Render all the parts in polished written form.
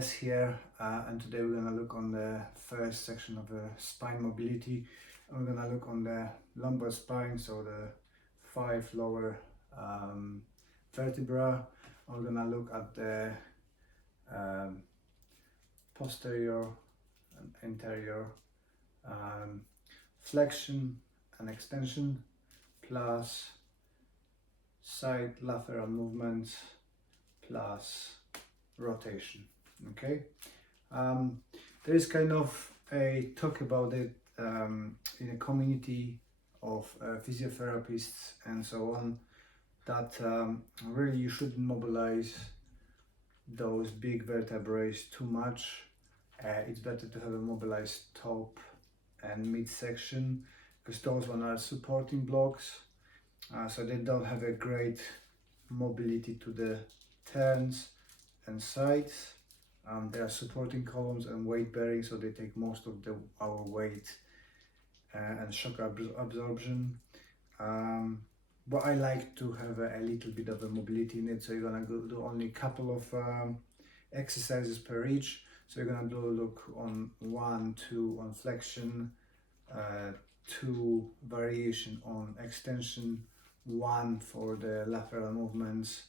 Des here, and today we're gonna look on the first section of the spine mobility. And we're gonna look on the lumbar spine, so the 5 lower vertebra. We're gonna look at the posterior and anterior flexion and extension, plus side lateral movements, plus rotation. Okay, there is kind of a talk about it in a community of physiotherapists and so on, that really you shouldn't mobilize those big vertebrae too much. It's better to have a mobilized top and midsection, because those one are supporting blocks, so they don't have a great mobility to the turns and sides. They are supporting columns and weight bearing, so they take most of our weight and shock absorption. But I like to have a little bit of a mobility in it, so you're gonna do only a couple of exercises per each. So you're gonna look on 1, 2 on flexion, 2 variation on extension, 1 for the lateral movements,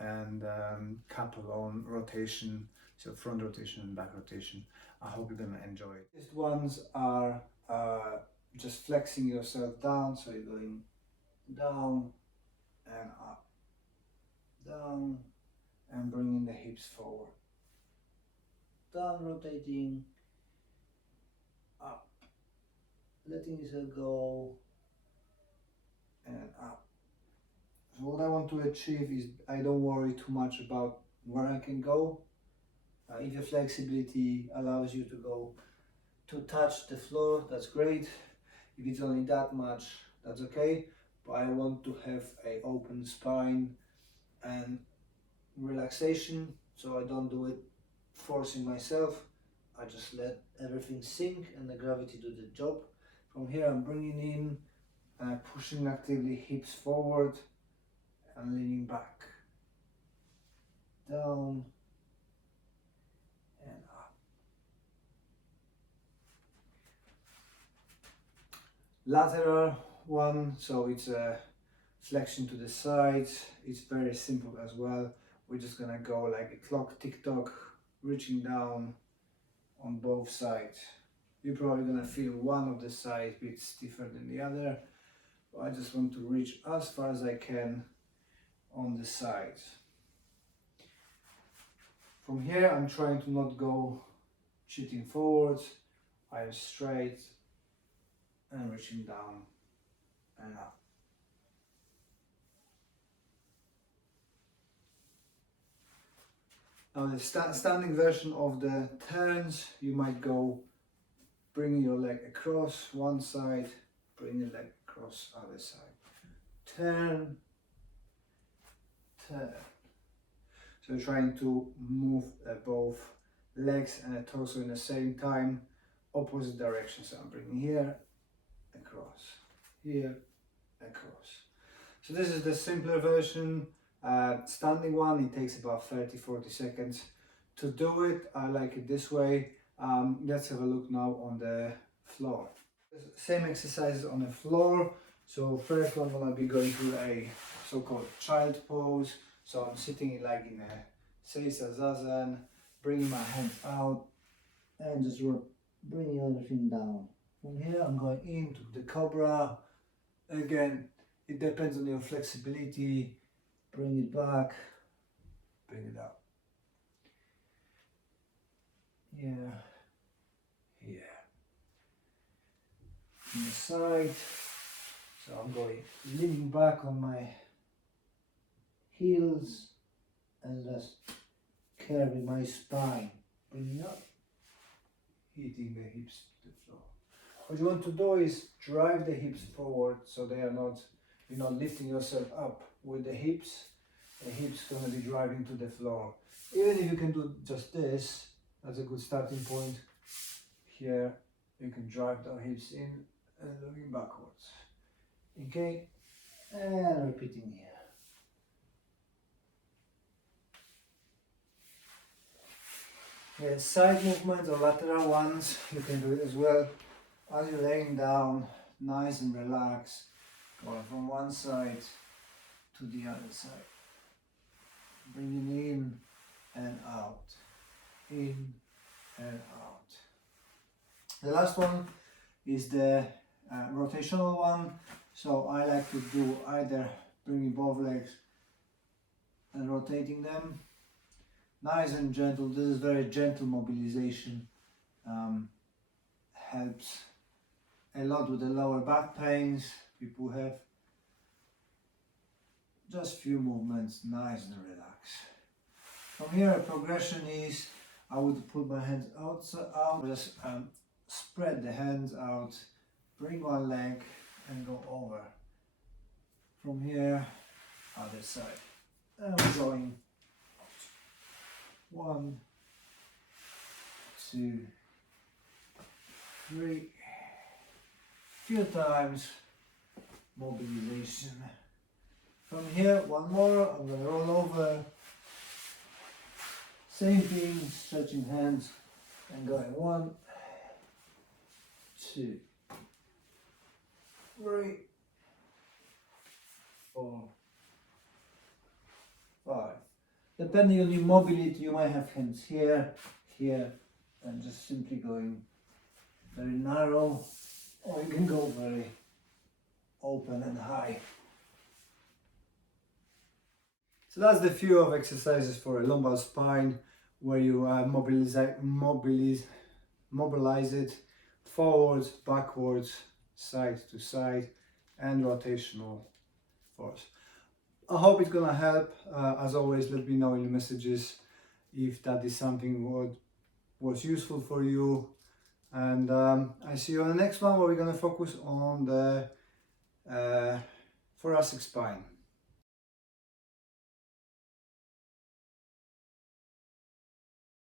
and couple on rotation, so front rotation and back rotation. I hope you're gonna enjoy it. These ones are just flexing yourself down, so you're going down and up, down, and bringing the hips forward, down, rotating, up, letting yourself go, and up. So what I want to achieve is I don't worry too much about where I can go. If your flexibility allows you to go to touch the floor, that's great. If it's only that much, that's okay. But I want to have an open spine and relaxation, so I don't do it forcing myself. I just let everything sink and the gravity do the job. From here I'm bringing in and pushing actively hips forward and leaning back, down and up. Lateral one, so it's a flexion to the sides. It's very simple as well. We're just gonna go like a clock, tick-tock, reaching down on both sides. You're probably gonna feel one of the sides a bit stiffer than the other, but I just want to reach as far as I can on the sides. From here I'm trying to not go shooting forwards. I am straight and reaching down and up. Now the standing version of the turns, you might go bringing your leg across one side, bring the leg across other side. Turn, turn. So you're trying to move both legs and the torso in the same time, opposite direction. So I'm bringing here, across, here, across. So this is the simpler version. Standing one, it takes about 30-40 seconds to do it. I like it this way. Let's have a look now on the floor. Same exercises on the floor. So first one, I'll be going through a so-called child pose. So I'm sitting like in a Sesa Zazen, bringing my hands out and just bringing everything down. From here I'm going into the cobra. Again, it depends on your flexibility. Bring it back, bring it up. Here, here. On the side. So I'm going leaning back on my heels and just curving my spine, bringing up, hitting the hips to the floor. What you want to do is drive the hips forward, so they are not, you're not lifting yourself up with the hips. The hips gonna be driving to the floor. Even if you can do just this, that's a good starting point. Here you can drive the hips in and looking backwards. Okay, and repeating here. Yeah, side movements or lateral ones, you can do it as well. As you're laying down, nice and relaxed, going from one side to the other side. Bringing in and out, in and out. The last one is the rotational one. So I like to do either bringing both legs and rotating them. Nice and gentle. This is very gentle mobilization. Helps a lot with the lower back pains people have. Just few movements, nice and relaxed. From here, a progression is I would put my hands out, just spread the hands out, bring one leg and go over. From here, other side. I'm going 1, 2, 3, few times mobilization. From here, one more, I'm going to roll over. Same thing, stretching hands and going 1, 2, 3, 4, 5. Depending on your mobility, you might have hands here, here, and just simply going very narrow, or you can go very open and high. So that's the few of exercises for a lumbar spine where you mobilize it forwards, backwards, side to side, and rotational force. I hope it's gonna help. As always, let me know in the messages if that is something what was useful for you. And I see you on the next one where we're gonna focus on the thoracic spine.